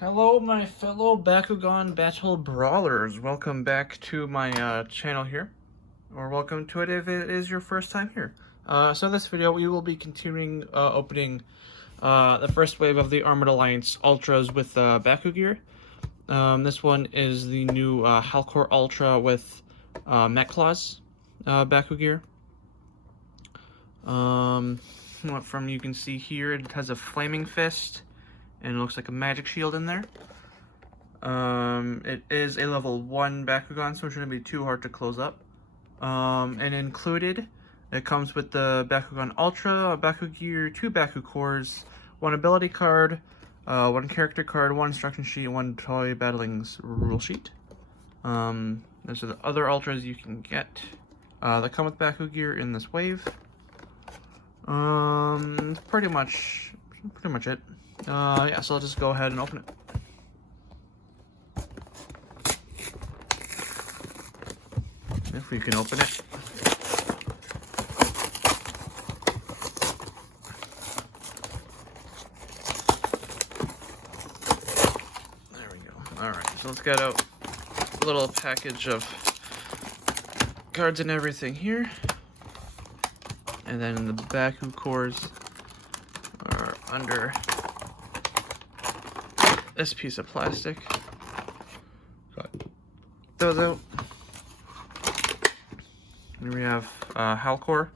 Hello, my fellow Bakugan Battle Brawlers. Welcome back to my channel here, or welcome to it if it is your first time here. So in this video, we will be continuing opening the first wave of the Armored Alliance Ultras with BakuGear. This one is the new Howlkor Ultra with Metclaws BakuGear. From you can see here, it has a flaming fist, and it looks like a magic shield in there. It is a level 1 Bakugan, so it shouldn't be too hard to close up. And included, it comes with the Bakugan Ultra, a BakuGear, 2 Baku cores, 1 ability card, 1 character card, 1 instruction sheet, 1 toy battling's rule sheet. Those are the other Ultras you can get that come with BakuGear in this wave. Pretty much it. Yeah, so I'll just go ahead and open it. If we can open it. There we go. Alright, so let's get out a little package of cards and everything here. And then the Baku cores are under this piece of plastic. Got those out. Here we have Howlkor.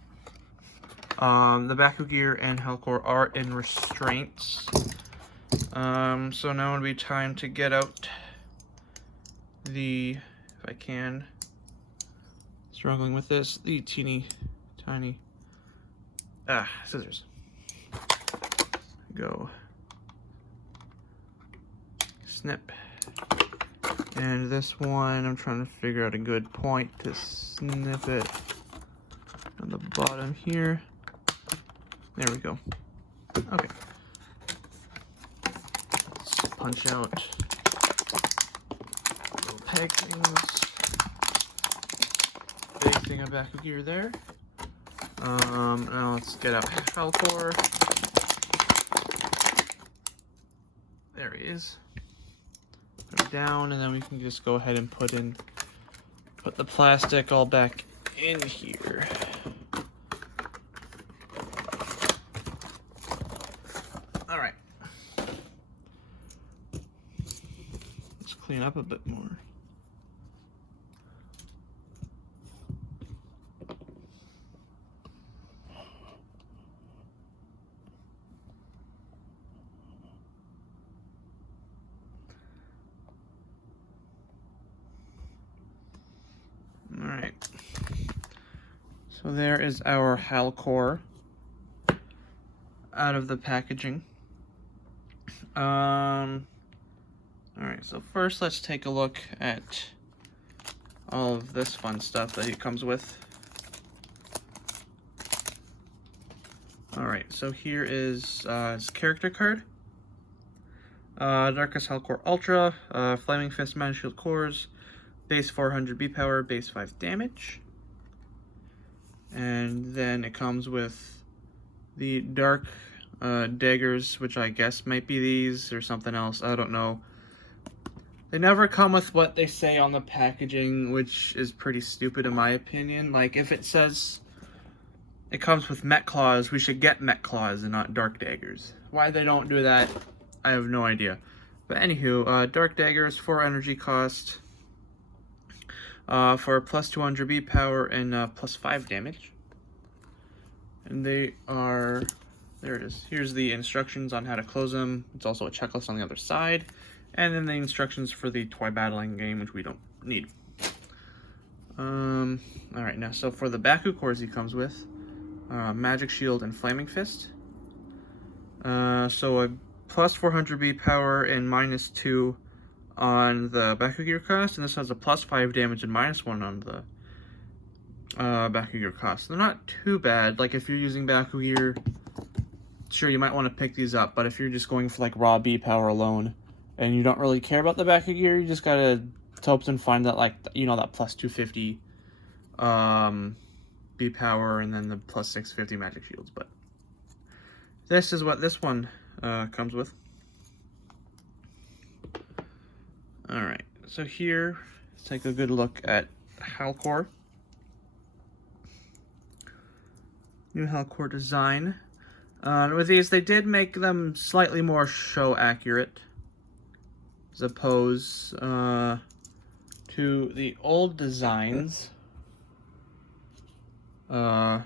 The BakuGear and Howlkor are in restraints. So now would be time to get out the, if I can, struggling with this, the teeny tiny scissors. Go. Snip. And this one, I'm trying to figure out a good point to snip it on the bottom here. There we go. Okay. Let's punch out little peg things. Big thing of BakuGear there. Now let's get out Howlkor. There he is. Put it down, and then we can just go ahead and put the plastic all back in here. All right. Let's clean up a bit more. Alright, so there is our Howlkor out of the packaging. Alright, so first let's take a look at all of this fun stuff that it comes with. Alright, so here is his character card. Darkus Howlkor Ultra, Flaming Fist Magic Shield cores, base 400 B power, base 5 damage. And then it comes with the dark daggers, which I guess might be these or something else. I don't know. They never come with what they say on the packaging, which is pretty stupid in my opinion. Like, if it says it comes with Metclaws, we should get Metclaws and not dark daggers. Why they don't do that, I have no idea. But anywho, dark daggers, 4 energy cost. For plus 200 B power and plus 5 damage. And they are, there it is. Here's the instructions on how to close them. It's also a checklist on the other side. And then the instructions for the toy battling game, which we don't need. Alright, now so for the Baku cores he comes with, Magic Shield and Flaming Fist. So a plus 400 B power and minus 2 on the BakuGear cost, and this has a plus 5 damage and minus 1 on the BakuGear cost. They're not too bad. Like, if you're using BakuGear, sure, you might want to pick these up, but if you're just going for like raw B power alone and you don't really care about the BakuGear, you just gotta hope and find that, like, you know, that plus 250 B power and then the plus 650 magic shields. But this is what this one comes with. Alright, so here, let's take a good look at Howlkor. New Howlkor design. With these, they did make them slightly more show accurate, as opposed to the old designs of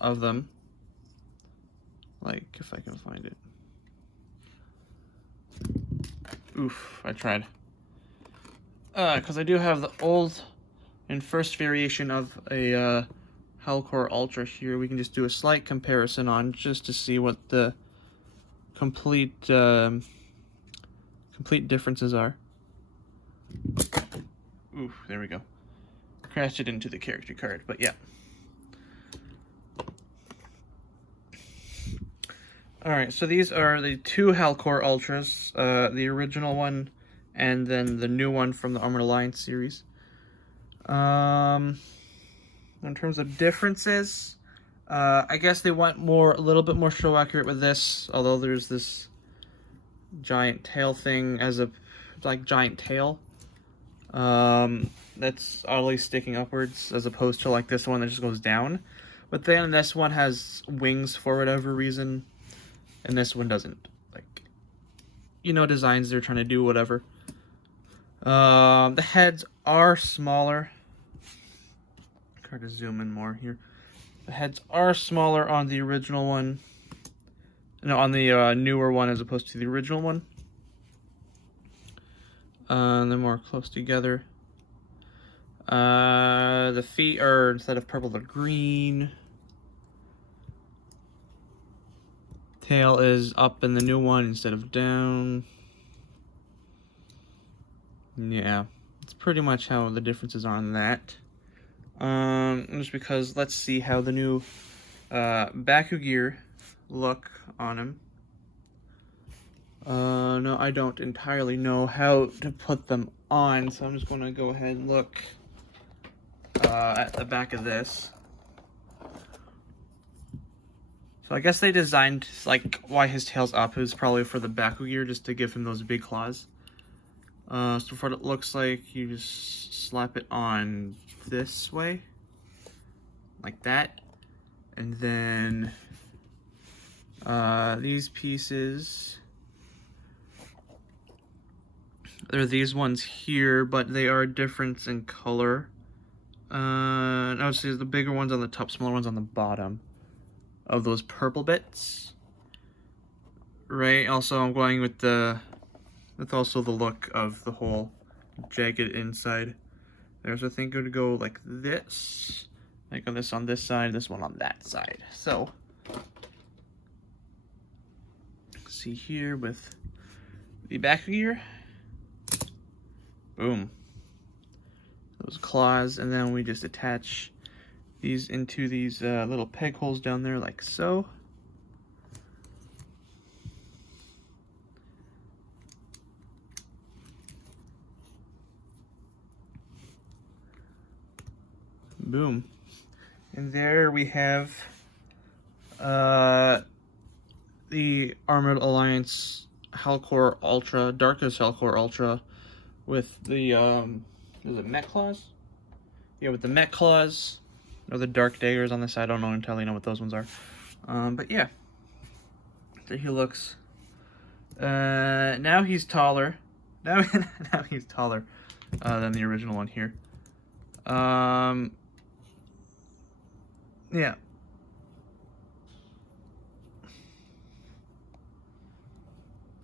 them. Like, if I can find it. Oof, I tried. Because I do have the old and first variation of a Howlkor Ultra here. We can just do a slight comparison on just to see what the complete differences are. Oof, there we go. Crashed it into the character card, but yeah. Alright, so these are the two Howlkor Ultras, the original one and then the new one from the Armored Alliance series. In terms of differences, I guess they went a little bit more show accurate with this, although there's this giant tail thing as a, like, giant tail. That's oddly sticking upwards as opposed to like this one that just goes down. But then this one has wings for whatever reason, and this one doesn't. Like, you know, designs they're trying to do whatever. The heads are smaller. Try to zoom in more here. The heads are smaller on the original one. No, on the newer one as opposed to the original one. They're more close together. The feet are, instead of purple, they're green. Tail is up in the new one instead of down. Yeah, that's pretty much how the differences are on that. Just because, let's see how the new BakuGear look on him. No, I don't entirely know how to put them on, so I'm just going to go ahead and look at the back of this. So I guess they designed, like, why his tail's up is probably for the BakuGear, just to give him those big claws. So for what it looks like, you just slap it on this way, like that, and then these pieces, there are these ones here, but they are different in color. Obviously the bigger ones on the top, smaller ones on the bottom of those purple bits, right? Also, I'm going with also the look of the whole jagged inside. There's, I think, going to go like this. Like on this side, this one on that side. So, see here with the BakuGear. Boom. Those claws, and then we just attach these into these little peg holes down there, like so. Boom. And there we have the Armored Alliance Howlkor Ultra, Darkus Howlkor Ultra, with the is it mech claws? Yeah, with the mech claws, or the dark daggers on the side. I don't entirely know what those ones are. But yeah, there he looks. Now he's taller. Now he's taller than the original one here. Yeah.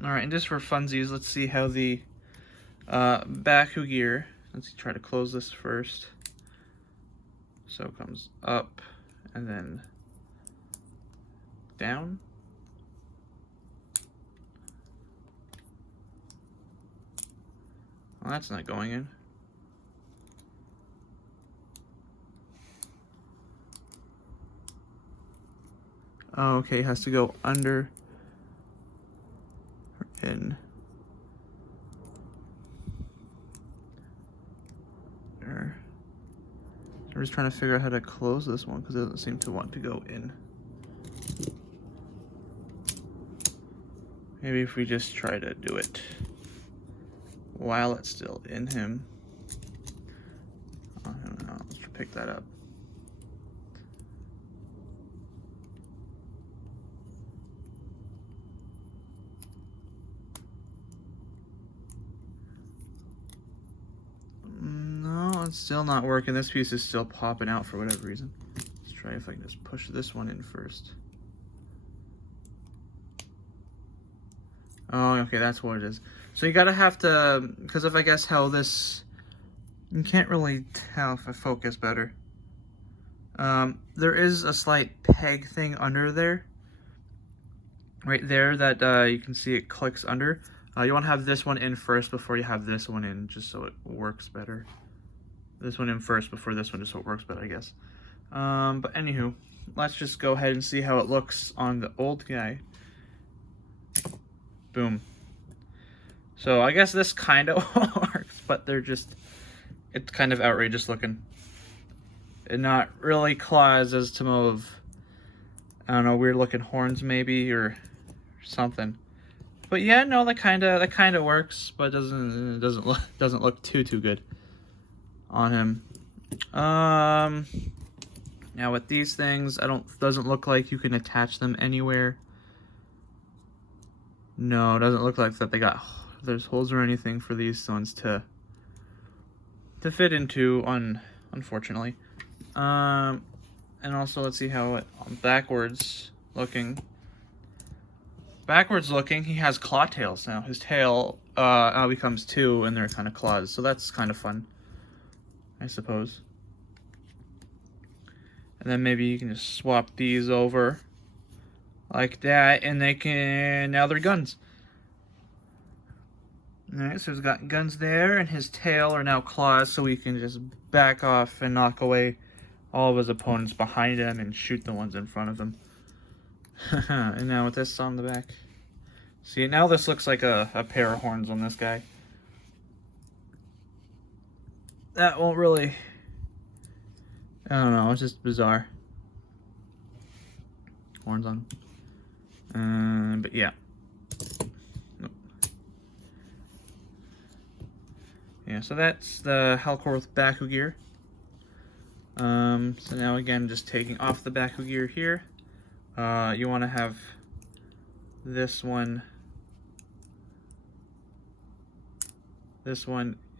Alright, and just for funsies, let's see how the BakuGear, let's try to close this first. So it comes up and then down. Well, that's not going in. Oh, okay, it has to go under or in. There. I'm just trying to figure out how to close this one because it doesn't seem to want to go in. Maybe if we just try to do it while it's still in him. I don't know, let's pick that up. No, it's still not working. This piece is still popping out for whatever reason. Let's try if I can just push this one in first. Oh, okay, that's what it is. So you gotta have to, because of I guess how this, you can't really tell if I focus better. There is a slight peg thing under there. Right there that you can see it clicks under. You want to have this one in first before you have this one in, just so it works better. This one in first before this one, just so it works better, I guess. But anywho, let's just go ahead and see how it looks on the old guy. Boom. So I guess this kind of works, but it's kind of outrageous looking. And not really claws as to of, I don't know, weird looking horns maybe, or something. But yeah, no, that kind of works, but it doesn't look too good on him. Now with these things, doesn't look like you can attach them anywhere. No, it doesn't look like that there's holes or anything for these ones to fit into, unfortunately. And also let's see how it backwards looking. Backwards looking, he has claw tails now. His tail now becomes two, and they're kind of claws, so that's kind of fun, I suppose. And then maybe you can just swap these over like that, and now they're guns. Alright, so he's got guns there, and his tail are now claws, so we can just back off and knock away all of his opponents behind him and shoot the ones in front of him. And now with this on the back. See, now this looks like a pair of horns on this guy. That won't really, I don't know, it's just bizarre. Horns on. But yeah. Nope. Yeah, so that's the Howlkor with BakuGear. So now again, just taking off the BakuGear here. You want to have this one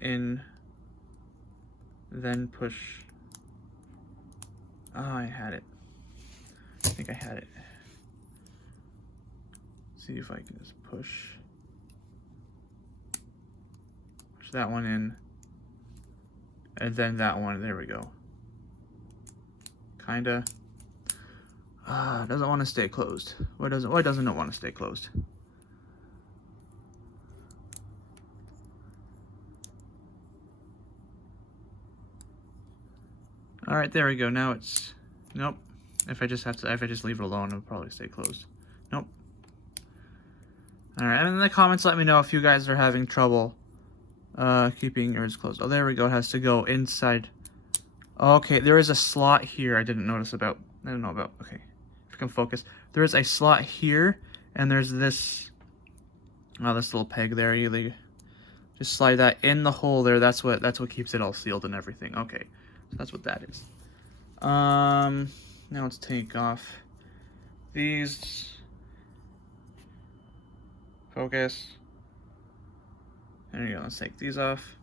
in, then push. Oh, I had it. I think I had it. See if I can just push that one in, and then that one. There we go. Kinda. Doesn't want to stay closed. Why doesn't it want to stay closed? All right, there we go. Now it's, nope. If I just leave it alone, it'll probably stay closed. Nope. All right, and in the comments, let me know if you guys are having trouble keeping yours closed. Oh, there we go. It has to go inside. Okay, there is a slot here I didn't know about. Okay, if I can focus. There is a slot here, and there's this little peg there. You just slide that in the hole there. That's what keeps it all sealed and everything. Okay, so that's what that is. Now let's take off these. Focus. There you go. Let's take these off.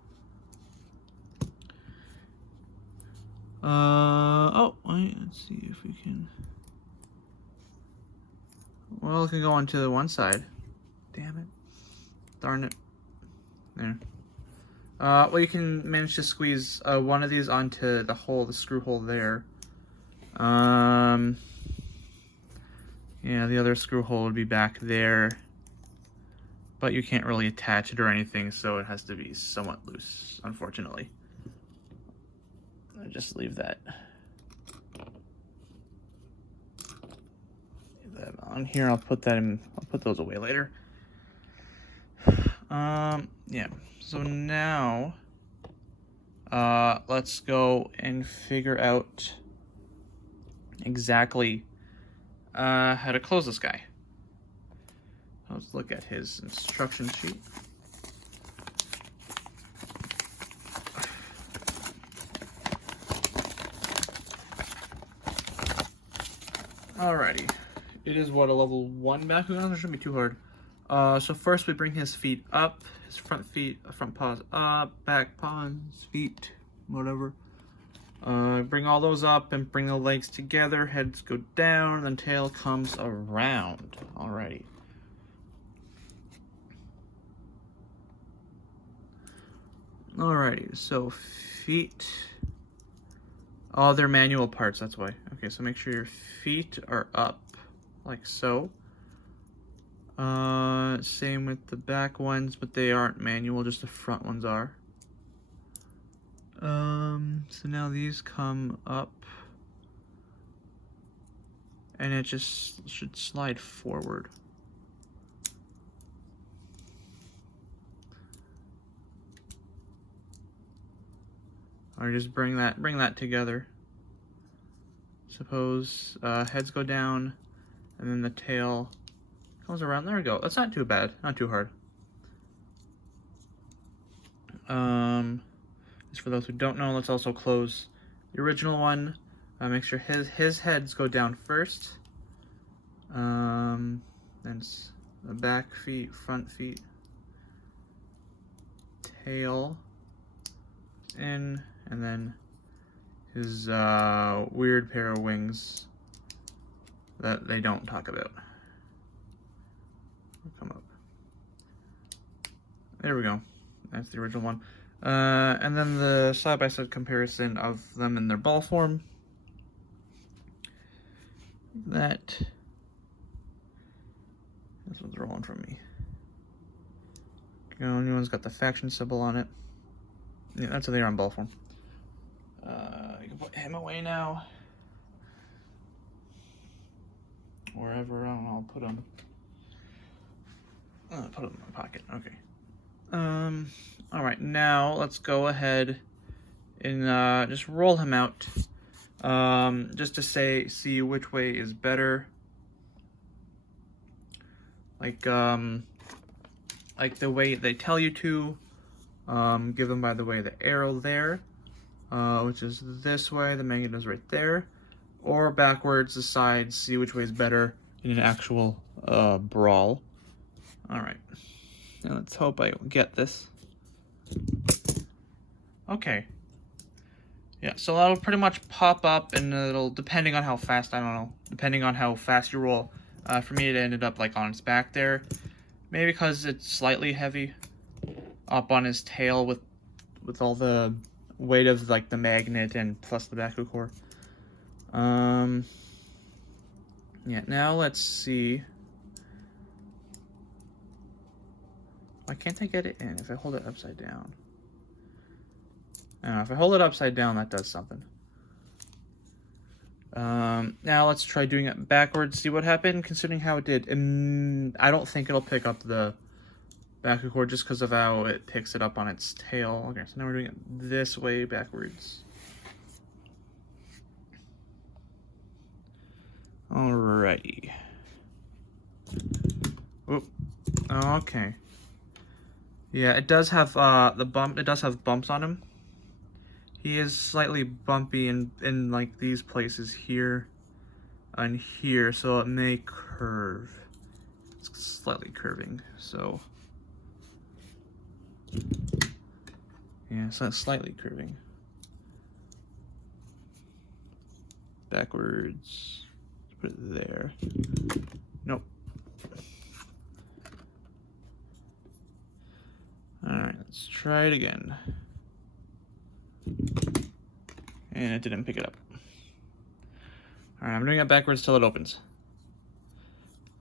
Let's see if we can. Well, it can go onto the one side. Damn it. Darn it. There. Well, you can manage to squeeze one of these onto the screw hole there. Yeah, the other screw hole would be back there. But you can't really attach it or anything, so it has to be somewhat loose, unfortunately. I'll just leave that on here. I'll put those away later. Yeah. So now, let's go and figure out exactly how to close this guy. Let's look at his instruction sheet. Alrighty. It is what, a level 1 Bakugan? That shouldn't be too hard. So first we bring his feet up, his front paws up, back paws, feet, whatever. Bring all those up and bring the legs together, heads go down, and then tail comes around. Alrighty. Alrighty, so feet. Oh, they're manual parts, that's why. Okay, so make sure your feet are up, like so. Same with the back ones, but they aren't manual, just the front ones are. So now these come up. And it just should slide forward. Or just bring that together. Suppose heads go down, and then the tail comes around. There we go. That's not too bad. Not too hard. Just for those who don't know, let's also close the original one. Make sure his heads go down first. Then the back feet, front feet, tail in, and then his weird pair of wings that they don't talk about. Come up. There we go. That's the original one. And then the side-by-side comparison of them in their ball form. This one's rolling from me. The only one's got the faction symbol on it. Yeah, that's how they are in ball form. You can put him away now. Wherever, I don't know, I'll put him. Put him in my pocket, okay. Alright, now let's go ahead and just roll him out. Just to see which way is better. Like the way they tell you to. Given by the way the arrow there, which is this way, the magnet is right there. Or backwards, the sides, see which way is better in an actual brawl. Alright. Now let's hope I get this. Okay. Yeah, so that'll pretty much pop up, and it'll, depending on how fast, I don't know, depending on how fast you roll. For me, it ended up like on its back there. Maybe because it's slightly heavy. Up on his tail with all the weight of like the magnet and plus the BakuGear. Yeah, now let's see. Why can't I get it in if I hold it upside down? I don't know, if I hold it upside down, that does something. Now let's try doing it backwards, see what happened, considering how it did. And I don't think it'll pick up the BakuGear just because of how it picks it up on its tail. Okay, so now we're doing it this way backwards. Alrighty. Oop. Okay. Yeah, it does have it does have bumps on him. He is slightly bumpy in like these places here and here, so it may curve. It's slightly curving, so yeah, so it's slightly curving. Backwards. Put it there. Nope. Alright, let's try it again. And it didn't pick it up. Alright, I'm doing it backwards till it opens.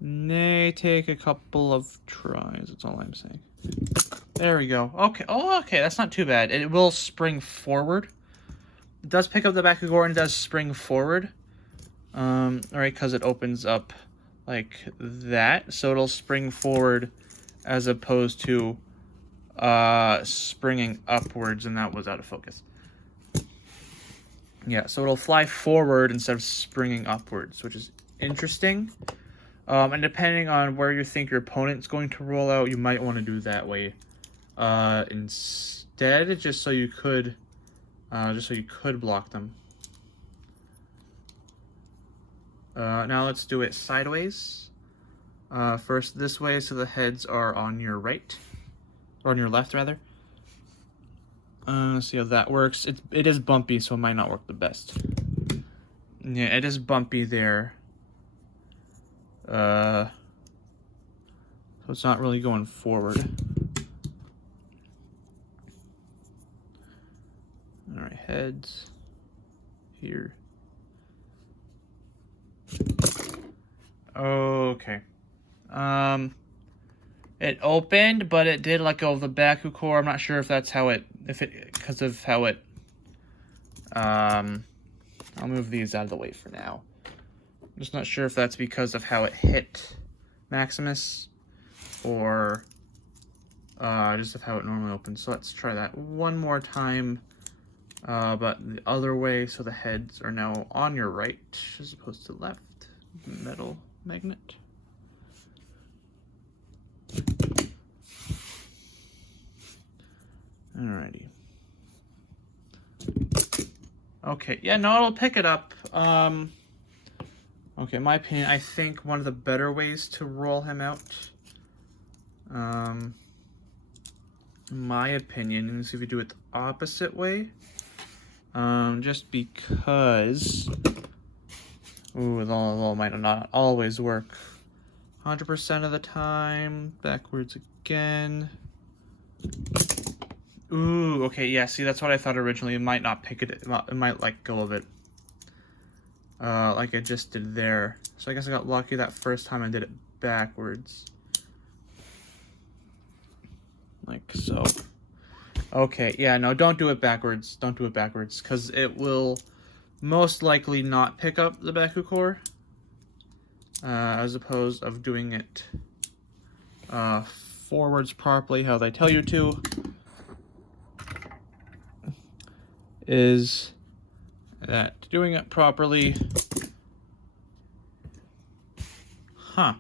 May take a couple of tries, that's all I'm saying. There we go. Okay, oh, okay, that's not too bad. It will spring forward. It does pick up the BakuGear and it does spring forward. Alright, because it opens up like that. So it'll spring forward as opposed to springing upwards, and that was out of focus. Yeah, so it'll fly forward instead of springing upwards, which is interesting. And depending on where you think your opponent's going to roll out, you might want to do that way instead, just so you could block them. Now let's do it sideways. First this way, so the heads are on your right, or on your left rather. Let's see how that works. It is bumpy, so it might not work the best. Yeah, it is bumpy there. So it's not really going forward. All right, heads here. Okay. It opened, but it did let go of the BakuGear. I'm not sure if that's how it, because of how it, I'll move these out of the way for now. I'm just not sure if that's because of how it hit Maximus, or just of how it normally opens. So let's try that one more time, but the other way, so the heads are now on your right as opposed to left. Metal magnet. Alrighty. Okay, yeah, no, it'll pick it up. Okay, in my opinion, I think one of the better ways to roll him out, in my opinion, is if you do it the opposite way. Just because, ooh, the law might not always work 100% of the time. Backwards again. Ooh, okay, yeah, see, that's what I thought originally. It might not pick it, it might let go of it. Like I just did there. So I guess I got lucky that first time I did it backwards. Like so. Okay, yeah, no, don't do it backwards. Don't do it backwards, because it will most likely not pick up the BakuGear, as opposed of doing it forwards properly, how they tell you to. Is that doing it properly? Huh.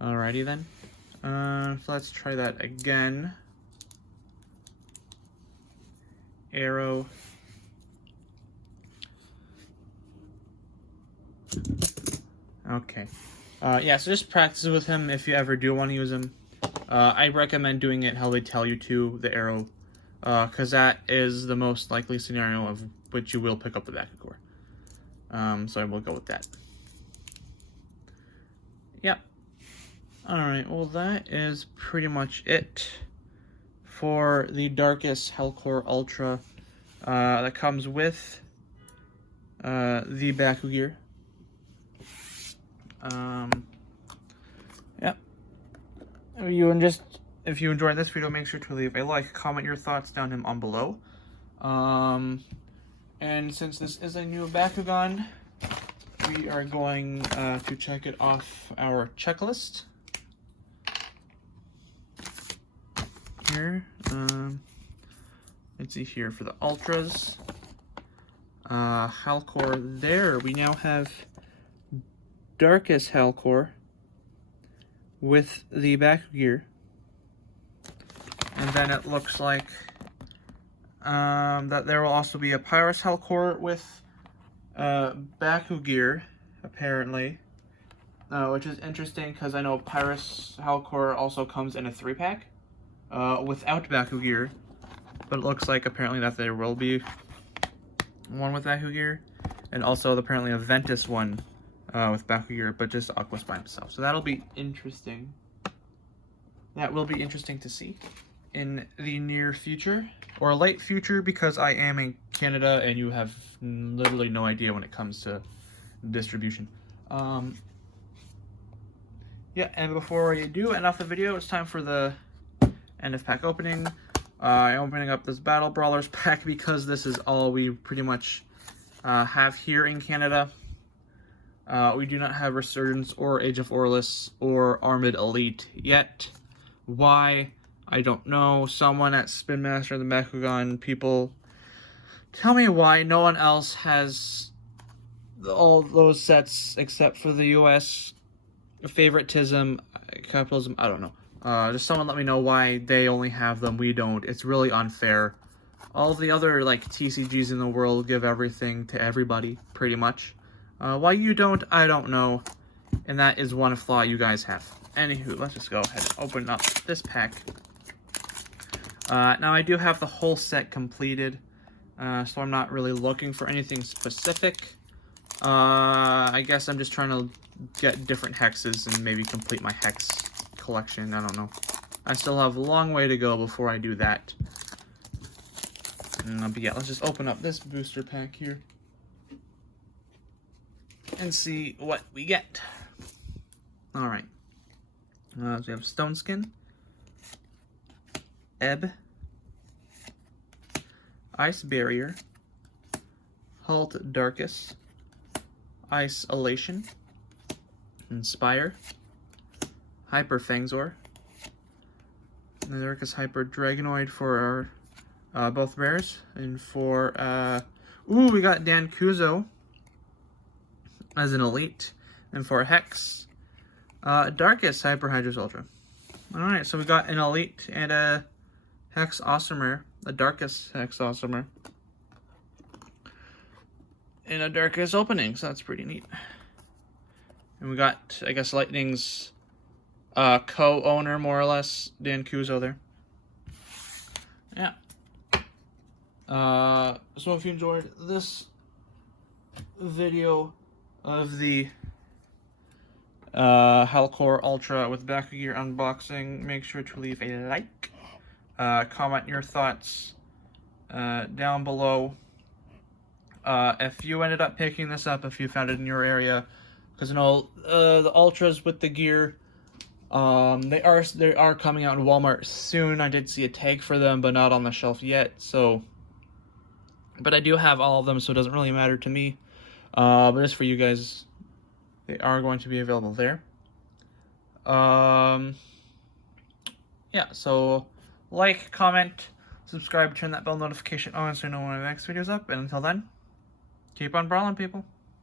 Alrighty then. So let's try that again. Arrow. Okay. Yeah, so just practice with him if you ever do want to use him. I recommend doing it how they tell you to, the arrow. Because that is the most likely scenario of which you will pick up the BakuGear. So I will go with that. Yep. Alright, well that is pretty much it for the Darkus Howlkor Ultra that comes with the BakuGear. Yep. If you enjoyed this video, make sure to leave a like, comment your thoughts down on below. And since this is a new Bakugan, we are going to check it off our checklist. Here, let's see here for the Ultras. Howlkor there. We now have Darkus Howlkor with the BakuGear. And then it looks like that there will also be a Pyrus Howlkor with BakuGear, apparently. Which is interesting because I know Pyrus Howlkor also comes in a 3-pack without BakuGear. But it looks like apparently that there will be one with BakuGear. And also apparently a Ventus one with BakuGear, but just Aquas by himself. So that'll be interesting. That will be interesting to see in the near future, or late future, because I am in Canada and you have literally no idea when it comes to distribution. Yeah, and before you do end off the video, it's time for the end of pack opening. I'm opening up this Battle Brawlers pack because this is all we pretty much have here in Canada. We do not have Resurgence or Age of Orlis or Armored Elite yet. Why? I don't know. Someone at Spin Master and the Bakugan people, tell me why no one else has all those sets except for the US. Favoritism, capitalism, I don't know. Just someone let me know why they only have them, we don't. It's really unfair. All the other like TCGs in the world give everything to everybody, pretty much. Why you don't, I don't know. And that is one flaw you guys have. Anywho, let's just go ahead and open up this pack. Now I do have the whole set completed, so I'm not really looking for anything specific. I guess I'm just trying to get different hexes and maybe complete my hex collection. I don't know. I still have a long way to go before I do that. But yeah, let's just open up this booster pack here and see what we get. Alright. So we have Stone Skin, Ebb, Ice Barrier, Halt Darkus, Isolation, Inspire, Hyper Fangzor, the Darkus Hyper Dragonoid for our both rares, and for we got Dankuzo as an elite, and for Hex, Darkus Hyper Hydros Ultra. Alright, so we got an elite and a Hex Awesomer, a Darkus Hex Awesomer, and a Darkus opening, so that's pretty neat. And we got, I guess, Lightning's co-owner, more or less, Dankuzo there. Yeah. So if you enjoyed this video of the Howlkor Ultra with BakuGear unboxing, make sure to leave a like. Comment your thoughts down below. If you ended up picking this up, if you found it in your area, because you know the Ultras with the gear, they are coming out in Walmart soon. I did see a tag for them, but not on the shelf yet. So, but I do have all of them, so it doesn't really matter to me. But just for you guys, they are going to be available there. Yeah. So, like, comment, subscribe, turn that bell notification on so you know when my next video's up. And until then, keep on brawling, people.